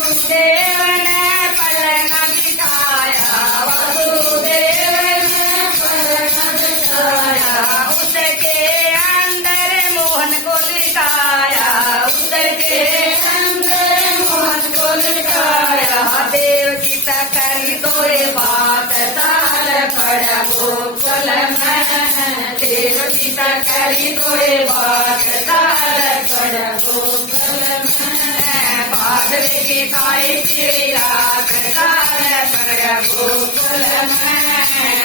वासुदेव ने पलंग बिठाया, वासुदेव ने पलंग बिठाया, उसके अंदर मोहन को लिटाया, उसके अंदर मोहन को लिटाया। देव की करी तो बात ताल पड़ा गोकुल में, देव की करी तो बात ताल पड़ा गोकुल में। बादल की काली पीली रात ताल पड़ा गोकुल में,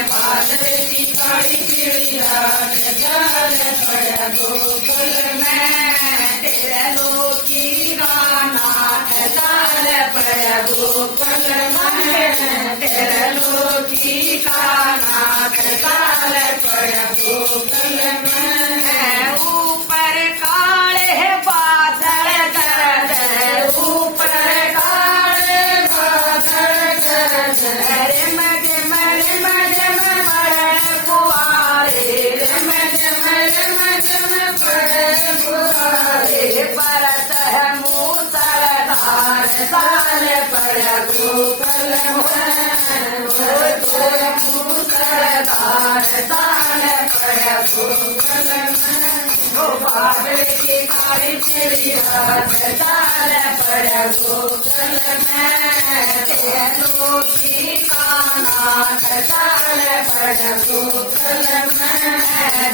बादल की काली पीली रात ताल पड़ा गोकुल में। तेरे लोग की गाना ताल पड़ा गोकुल में, तेरे लोग की गाना ताल पड़ा गोकुल में। ऊपर काले बादल गरज, ऊपर काले बादल गरज, रिम झिम पड़े फुहारे, रिम झिम पड़े फुहारे। बरस है मूसलाधार ताल पड़ा गोकुल में, मूसलाधार ताल पड़ा गोकुल में। बादल की काली पीली रात ताल पड़ा गोकुल में, तेलों की काना ताल पड़ा गोकुल में।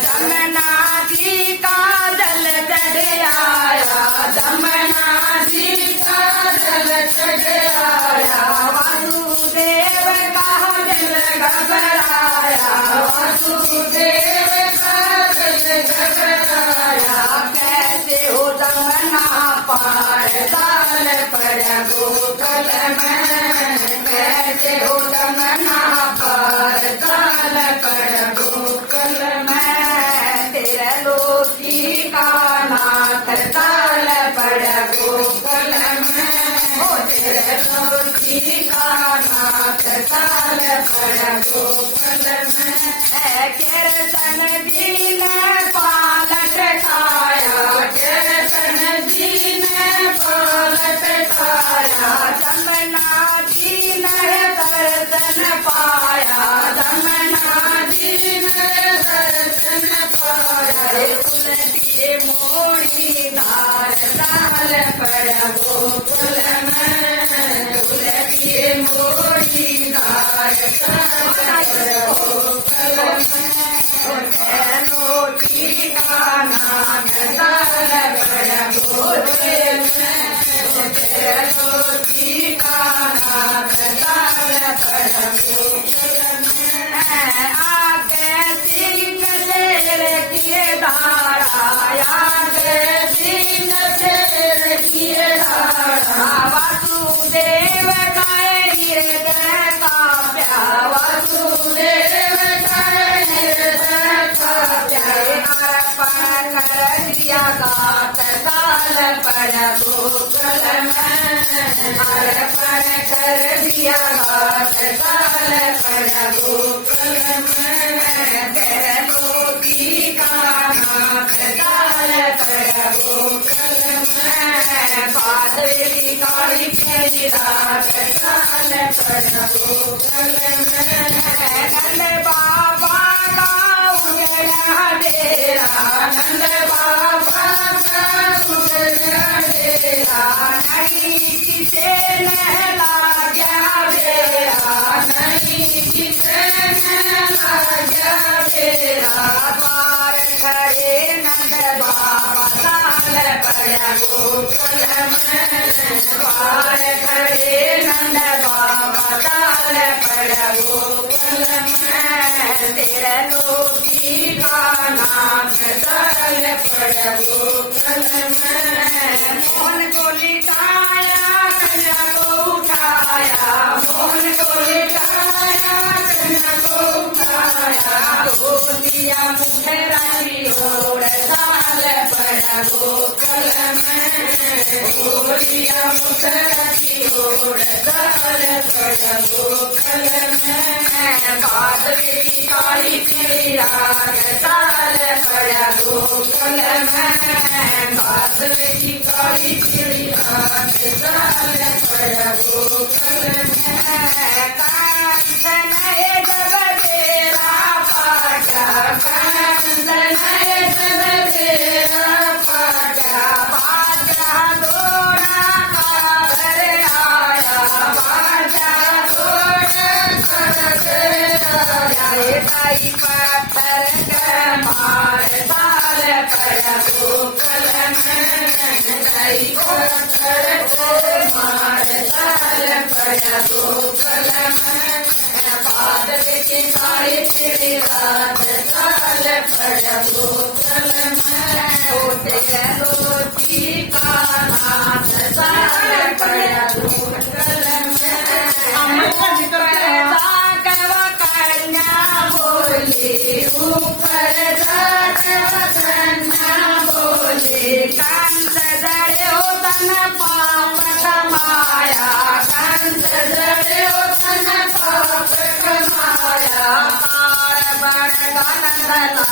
जमुना जी का जल चढ़ आया, जमुना जी का जल चढ़ आया, वासुदेव का दिल घबराया, वासुदेव का दिल घबराया। कैसे हो जमुना पार ताल पड़ा गोकुल में, कैसे हो जमुना पार ताल पड़ा गोकुल में। तेरे लोग की काना ताल पड़ा गोकुल में, ओ तेरे लोग की काना ताल पड़ा गोकुल में। कृष्ण जी ने पालट खाया, कृष्ण जी ने पालट खाया, जमुना जी ने दर्शन पाया, जमुना जी ने दर्शन पाया। उलटी मोड़ी धार ताल पड़ा गोकुल में, उलटी मोड़ी धार ताल पड़ा गोकुल में। तेलों की गाना ताल पड़ा गोकुल में, तेलों की गाना ताल पड़ा गोकुल में। आगे सिंह शेर किए धारा, आगे सिंह शेर किए धारा, वासुदेव का हृदय कांपा, वासुदेव का हृदय कांपा। अर्पण कर दिया गात ताल पड़ा गोकुल में, अर्पण कर दिया गात ताल पड़ा गोकुल में। तेलों की गाना ताल पड़ा गोकुल में, बादल की काली पीली रात ताल पड़ा गोकुल में। नंद बाबा का उगला डेरा, नंद बाबा का उगला डेरा, नहीं किसे नहला गया बेरा, नहीं किसे नहला गया बेरा। द्वार खड़े नंद बाबा ताल पड़ा गोकुल में, द्वार खड़े नंद बाबा ताल पड़ा गोकुल में। तेरे लोग की गाना ताल पड़ा गोकुल में। मोहन को लिटाया, कन्या को उठाया, मोहन को लिटाया, कन्या को उठाया। हो दिया मुझे रानी ओर ताल पड़ा गोकुल में, हो दिया मुझे रानी ओर ताल पड़ा गोकुल में। बादल की काली पीली रात ताल पड़ा गोकुल में, बादल की काली पीली रात ताल पड़ा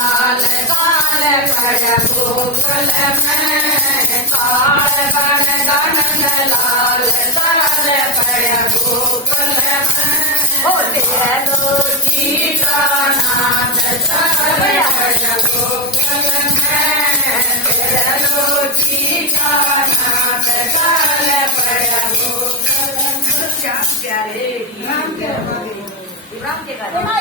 लाल ताल पड़ गोकुल में काल बन गणन लाल ताल पड़ गोकुल में ओ तेरे दोषी का नाथ ताल पड़ गोकुल में तेरे दोषी का नाथ ताल पड़ गोकुल में। श्याम प्यारे राम के गाने